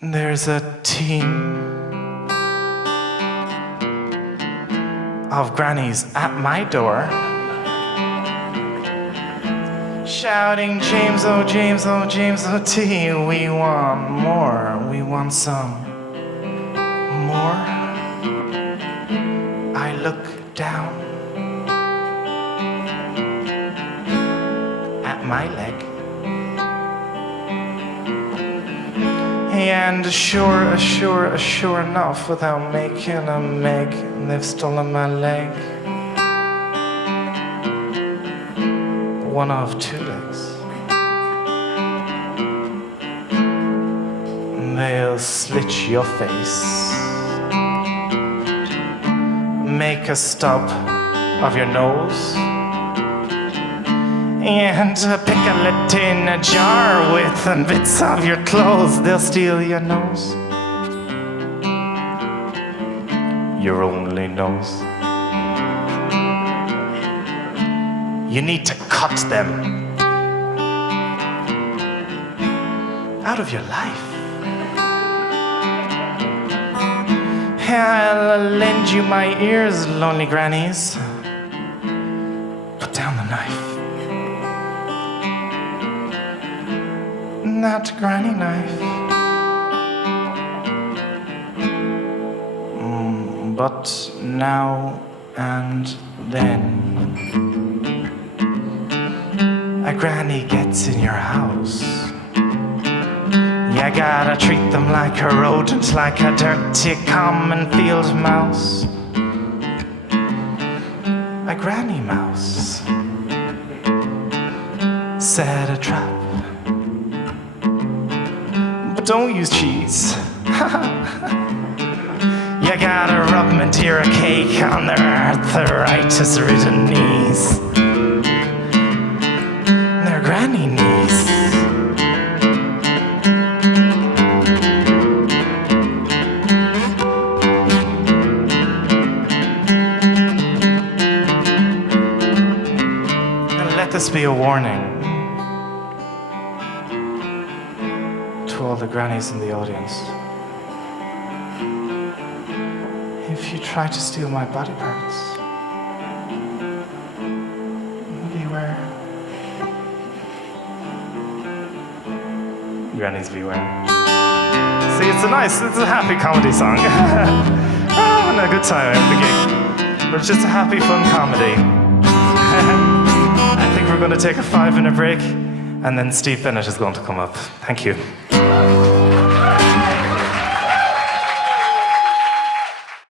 There's a team of grannies at my door, shouting, James, oh James, oh James, oh tea, we want more, we want some more. I look down at my leg, and sure enough, without making a meg, they've stolen my leg. One of two legs. They'll slit your face, make a stub of your nose, and pick a lid in a jar with bits of your clothes. They'll steal your nose, your only nose. You need to cut them out of your life. I'll lend you my ears, lonely grannies. Put down the knife. That granny knife. But now and then, a granny gets in your house. You gotta treat them like a rodent, like a dirty common field mouse. A granny mouse set a trap. But don't use cheese. You gotta rub Madeira cake on their arthritis-ridden knees. Their granny knees. And let this be a warning to all the grannies in the audience. If you try to steal my body parts, beware. Grannies beware. See, it's a happy comedy song. We're having a good time at the gig. But it's just a happy, fun comedy. I think we're going to take a 5-minute break, and then Steve Bennett is going to come up. Thank you.